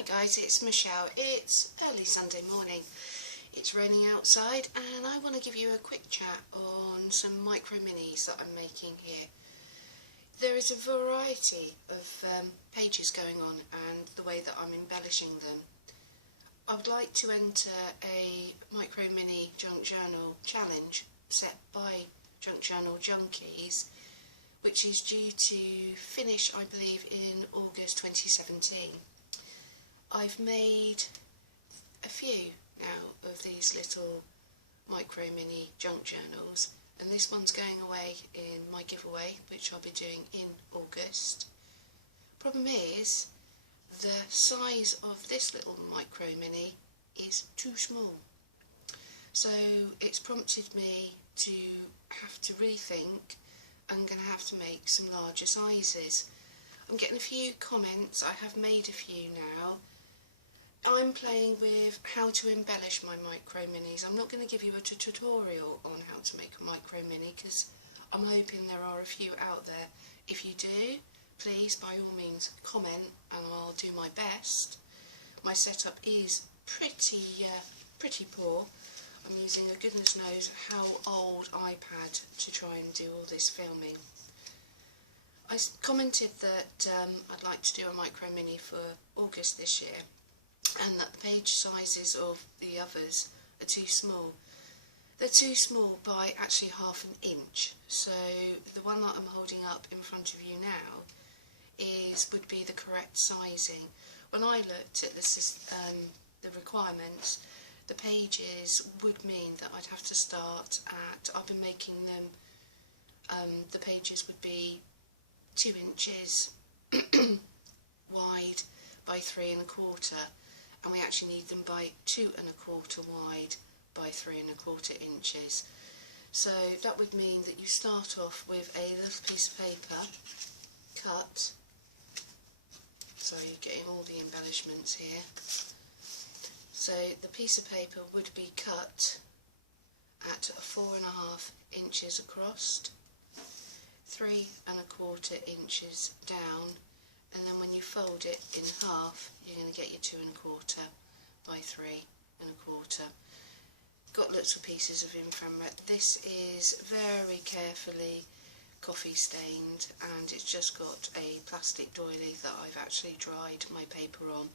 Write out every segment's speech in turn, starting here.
Hi guys, it's Michelle. It's early Sunday morning. It's raining outside and I want to give you a quick chat on some micro minis that I'm making here. There is a variety of pages going on and the way that I'm embellishing them. I would like to enter a micro mini junk journal challenge set by Junk Journal Junkies, which is due to finish, I believe, in August 2017. I've made a few now of these little micro mini junk journals, and this one's going away in my giveaway, which I'll be doing in August. Problem is, the size of this little micro mini is too small, so it's prompted me to have to rethink. I'm going to have to make some larger sizes. I'm getting a few comments. I have made a few now. I'm playing with how to embellish my micro minis. I'm not going to give you a tutorial on how to make a micro mini because I'm hoping there are a few out there. If you do, please by all means comment and I'll do my best. My setup is pretty poor. I'm using a goodness knows how old iPad to try and do all this filming. I commented that I'd like to do a micro mini for August this year, and that the page sizes of the others are too small. They're too small by actually ½ an inch, so the one that I'm holding up in front of you now would be the correct sizing. When I looked at the requirements, the pages would mean that I'd have to start at, I've been making them, the pages would be 2 inches wide by 3 1/4, and we actually need them by 2 1/4 wide by 3 1/4 inches. So that would mean that you start off with a little piece of paper cut, so you're getting all the embellishments here. So the piece of paper would be cut at 4 1/2 inches across, 3 1/4 inches down, and then when you fold it in half, you're going to get your 2 1/4 by 3 1/4. Got little pieces of ephemera. This is very carefully coffee stained, and it's just got a plastic doily that I've actually dried my paper on.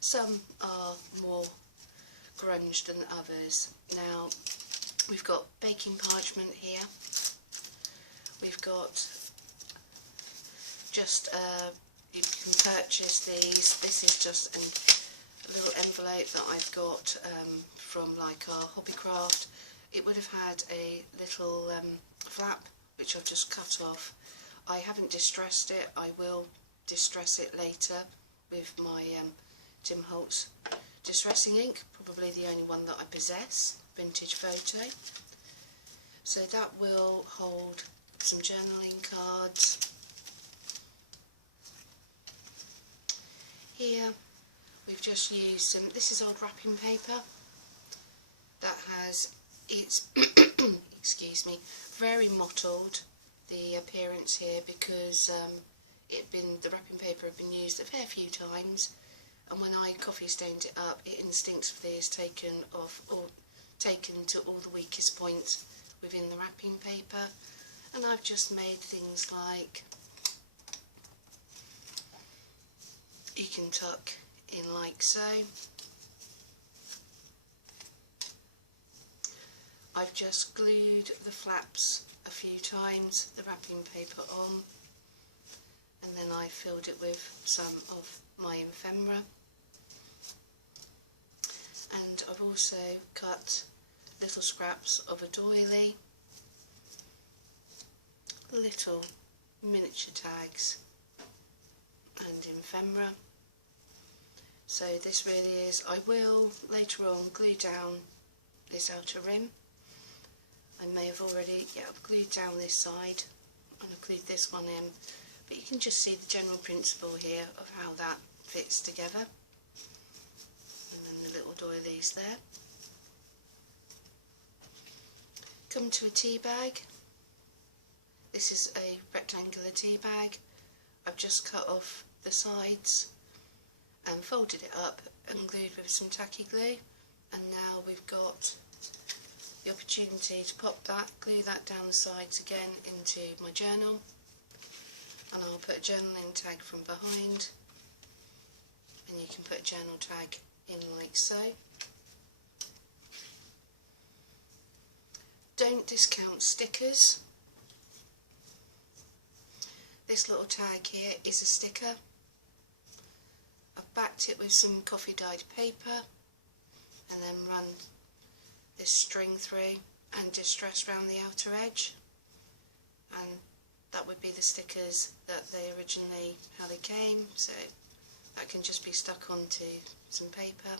Some are more grunge than others. Now, we've got baking parchment here. We've got just, you can purchase these. This is just a little envelope that I've got from like our Hobbycraft. It would have had a little flap, which I've just cut off. I haven't distressed it. I will distress it later with my Tim Holtz distressing ink, probably the only one that I possess, vintage photo. So that will hold some journaling cards. Here we've just used some, this is old wrapping paper that has, it's excuse me, very mottled, the appearance here, because the wrapping paper had been used a fair few times, and when I coffee stained it up, it instinctively is taken off, or taken to all the weakest points within the wrapping paper. And I've just made things like, you can tuck in like so. I've just glued the flaps a few times, the wrapping paper on, and then I filled it with some of my ephemera. And I've also cut little scraps of a doily, little miniature tags and ephemera. So this really is, I will later on glue down this outer rim. I may have already, I've glued down this side and I've glued this one in, but you can just see the general principle here of how that fits together. And then the little doilies there. Come to a tea bag. This is a rectangular tea bag. I've just cut off the sides and folded it up and glued with some tacky glue, and now we've got the opportunity to pop that, glue that down the sides again into my journal, and I'll put a journaling tag from behind, and you can put a journal tag in like so. Don't discount stickers. This little tag here is a sticker. I've backed it with some coffee dyed paper and then run this string through and distress around the outer edge, and that would be the stickers that they originally, how they came, so that can just be stuck onto some paper,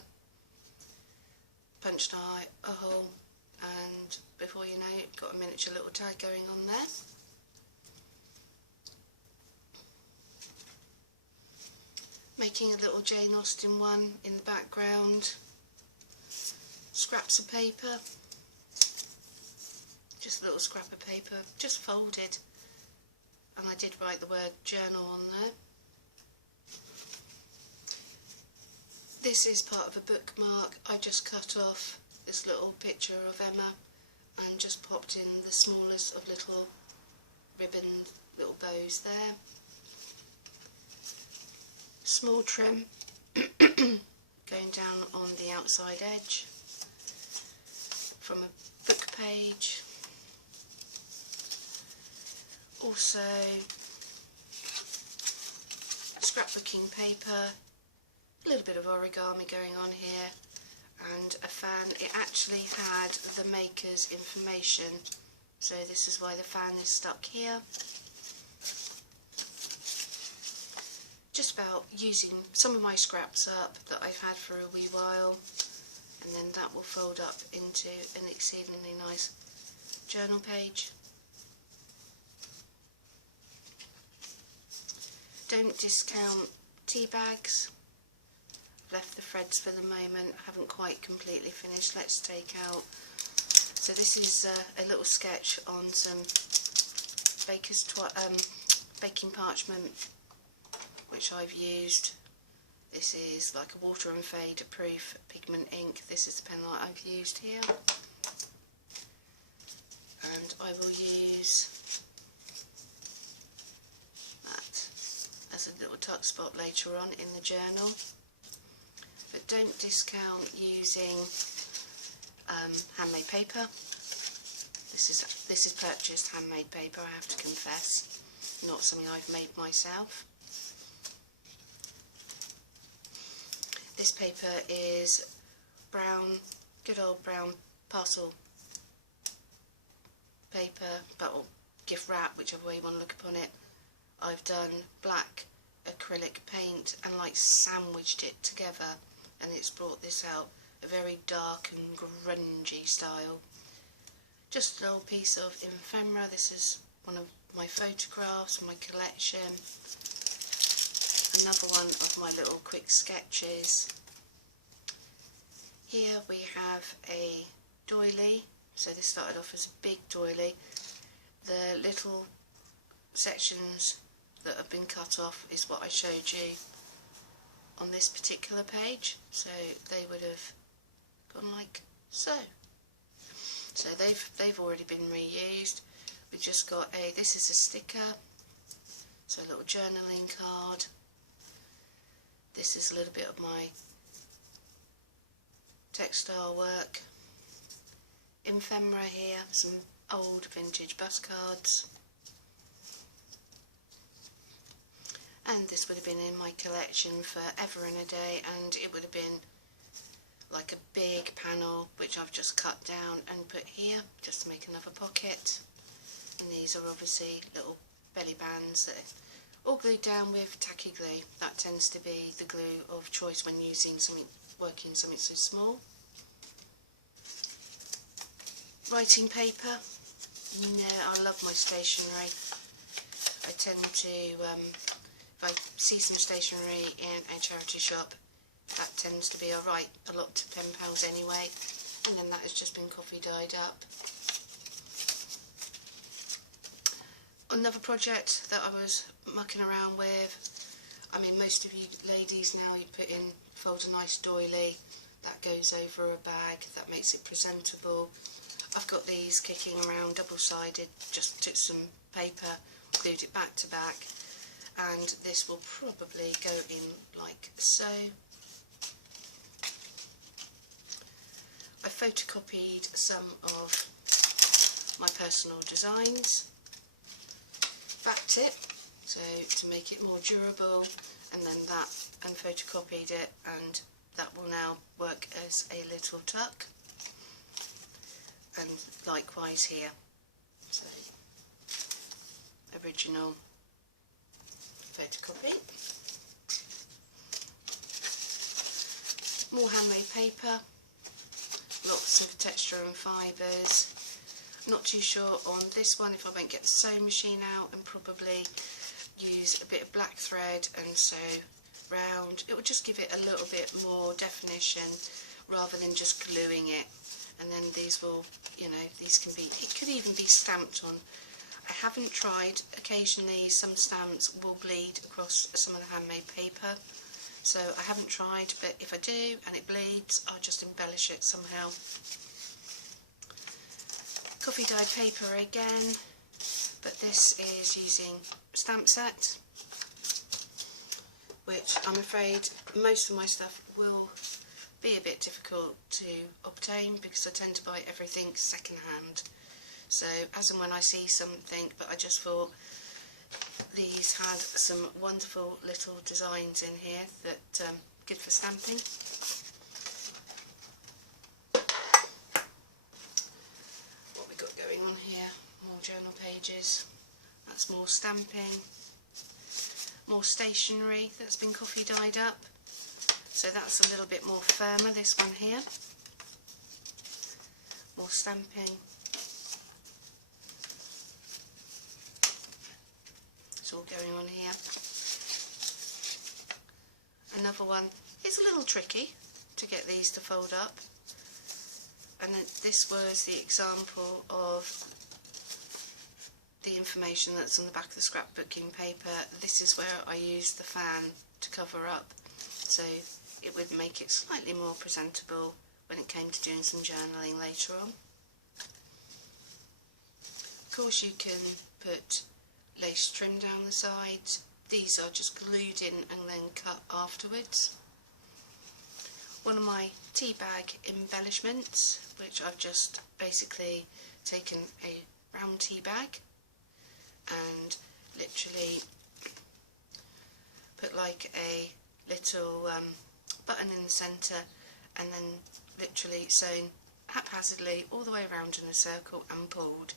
punched a hole, and before you know it, got a miniature little tag going on there. Making a little Jane Austen one in the background. Scraps of paper, just a little scrap of paper, just folded, and I did write the word journal on there. This is part of a bookmark. I just cut off this little picture of Emma and just popped in the smallest of little ribbon little bows there. Small trim going down on the outside edge from a book page. Also scrapbooking paper, a little bit of origami going on here, and a fan. It actually had the maker's information, so this is why the fan is stuck here. Just about using some of my scraps up that I've had for a wee while, and then that will fold up into an exceedingly nice journal page. Don't discount tea bags. Left the threads for the moment, haven't quite completely finished. Let's take out, so this is a little sketch on some baking parchment which I've used. This is like a water and fade proof pigment ink. This is the pen that I've used here, and I will use that as a little tuck spot later on in the journal. But don't discount using handmade paper. This is purchased handmade paper, I have to confess, not something I've made myself. This paper is brown, good old brown parcel paper, or gift wrap, whichever way you want to look upon it. I've done black acrylic paint and like sandwiched it together, and it's brought this out a very dark and grungy style. Just a little piece of ephemera. This is one of my photographs from my collection. Another one of my little quick sketches. Here we have a doily. So this started off as a big doily. The little sections that have been cut off is what I showed you on this particular page. So they would have gone like so. So they've already been reused. We've just got this is a sticker, so a little journaling card. This is a little bit of my textile work. Ephemera here, some old vintage bus cards. And this would have been in my collection forever and a day, and it would have been like a big panel which I've just cut down and put here just to make another pocket. And these are obviously little belly bands that all glued down with tacky glue. That tends to be the glue of choice when using something, working something so small. Writing paper. I love my stationery. I tend to, if I see some stationery in a charity shop, that tends to be alright, a lot to £10 anyway, and then that has just been coffee dyed up. Another project that I was mucking around with, I mean, most of you ladies now, you fold a nice doily, that goes over a bag, that makes it presentable. I've got these kicking around, double-sided, just took some paper, glued it back to back, and this will probably go in like so. I photocopied some of my personal designs, backed it so to make it more durable, and then that, and photocopied it, and that will now work as a little tuck, and likewise here. So original photocopy. More handmade paper, lots of texture and fibres. Not too sure on this one if I won't get the sewing machine out, and probably use a bit of black thread and sew round. It will just give it a little bit more definition rather than just gluing it. And then these will, you know, these can be, it could even be stamped on. I haven't tried. Occasionally some stamps will bleed across some of the handmade paper, so I haven't tried, but if I do and it bleeds, I'll just embellish it somehow. Coffee dye paper again, but this is using stamp set, which I'm afraid most of my stuff will be a bit difficult to obtain because I tend to buy everything second hand. So as and when I see something, but I just thought these had some wonderful little designs in here that good for stamping. What we got going on here? More journal pages. That's more stamping. More stationery that's been coffee dyed up. So that's a little bit more firmer, this one here. More stamping. It's all going on here. Another one. It's a little tricky to get these to fold up. And this was the example of the information that's on the back of the scrapbooking paper. This is where I used the fan to cover up, so it would make it slightly more presentable when it came to doing some journaling later on. Of course you can put lace trim down the sides. These are just glued in and then cut afterwards. One of my tea bag embellishments, which I've just basically taken a round tea bag and literally put like a little button in the centre, and then literally sewn haphazardly all the way around in a circle and pulled.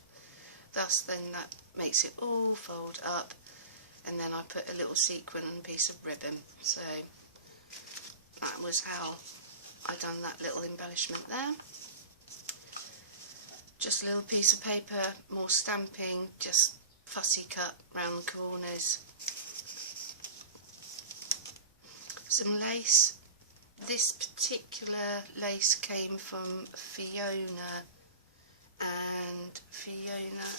Thus then that makes it all fold up, and then I put a little sequin and a piece of ribbon. So that was how I done that little embellishment there. Just a little piece of paper, more stamping, just fussy cut round the corners. Some lace. This particular lace came from Fiona, and Fiona,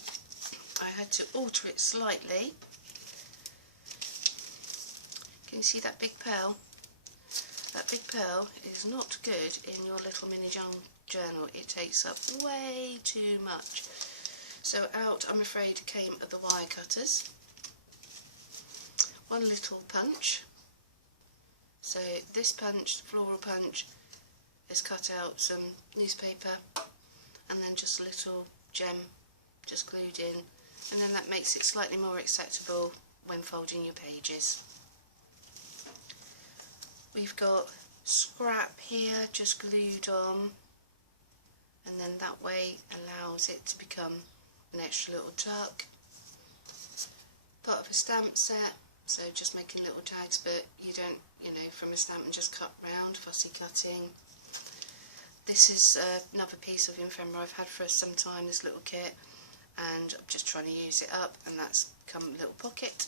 I had to alter it slightly. Can you see that big pearl? That big pearl is not good in your little mini journal. It takes up way too much. So out, I'm afraid, came the wire cutters. One little punch. So this punch, floral punch, has cut out some newspaper, and then just a little gem just glued in, and then that makes it slightly more acceptable when folding your pages. We've got scrap here just glued on, and then that way allows it to become an extra little tuck. Part of a stamp set, so just making little tags, but you don't, you know, from a stamp and just cut round, fussy cutting. This is another piece of ephemera I've had for some time, this little kit, and I'm just trying to use it up, and that's come a little pocket.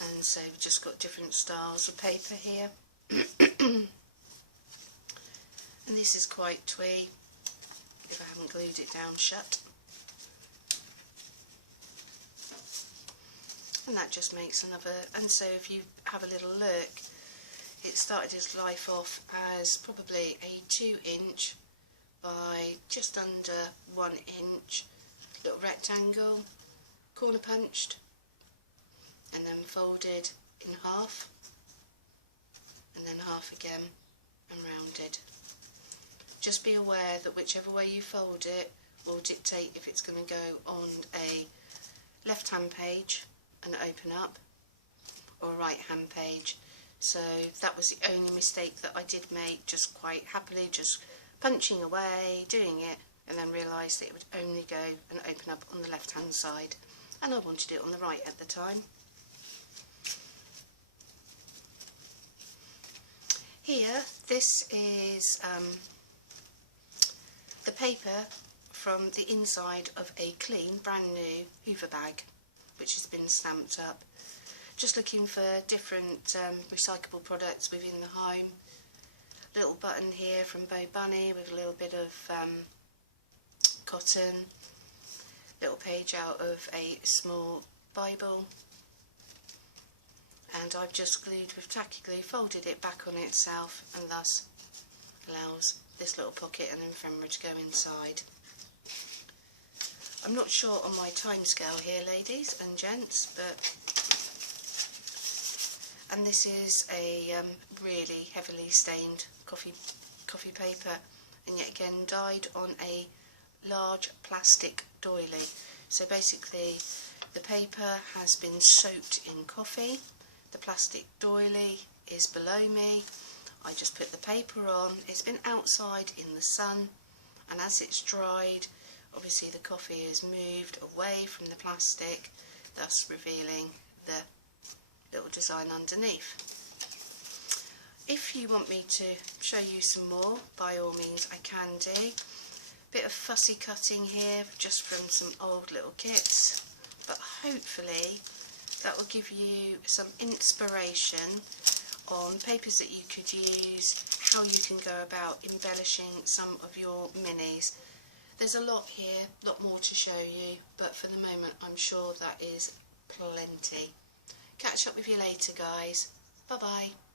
And so we've just got different styles of paper here. And this is quite twee, if I haven't glued it down shut. and that just makes another. And so if you have a little look, it started its life off as probably a 2-inch by just under 1 inch little rectangle, corner punched and then folded in half and then half again and rounded. Just be aware that whichever way you fold it will dictate if it's going to go on a left hand page and open up or a right hand page. So that was the only mistake that I did make, just quite happily just punching away, doing it, and then realised that it would only go and open up on the left hand side, and I wanted it on the right at the time. Here, this is the paper from the inside of a clean, brand new Hoover bag, which has been stamped up. Just looking for different recyclable products within the home. Little button here from Bo Bunny with a little bit of cotton. Little page out of a small Bible. And I've just glued with tacky glue, folded it back on itself, and thus allows this little pocket and ephemera to go inside. I'm not sure on my time scale here, ladies and gents, and this is a really heavily stained coffee paper, and yet again dyed on a large plastic doily. So basically the paper has been soaked in coffee, the plastic doily is below me, I just put the paper on, it's been outside in the sun, and as it's dried, obviously the coffee is moved away from the plastic, thus revealing the little design underneath. If you want me to show you some more, by all means I can do. Bit of fussy cutting here just from some old little kits, but hopefully that will give you some inspiration on papers that you could use, how you can go about embellishing some of your minis. There's a lot here, a lot more to show you, but for the moment I'm sure that is plenty. Catch up with you later, guys. Bye bye.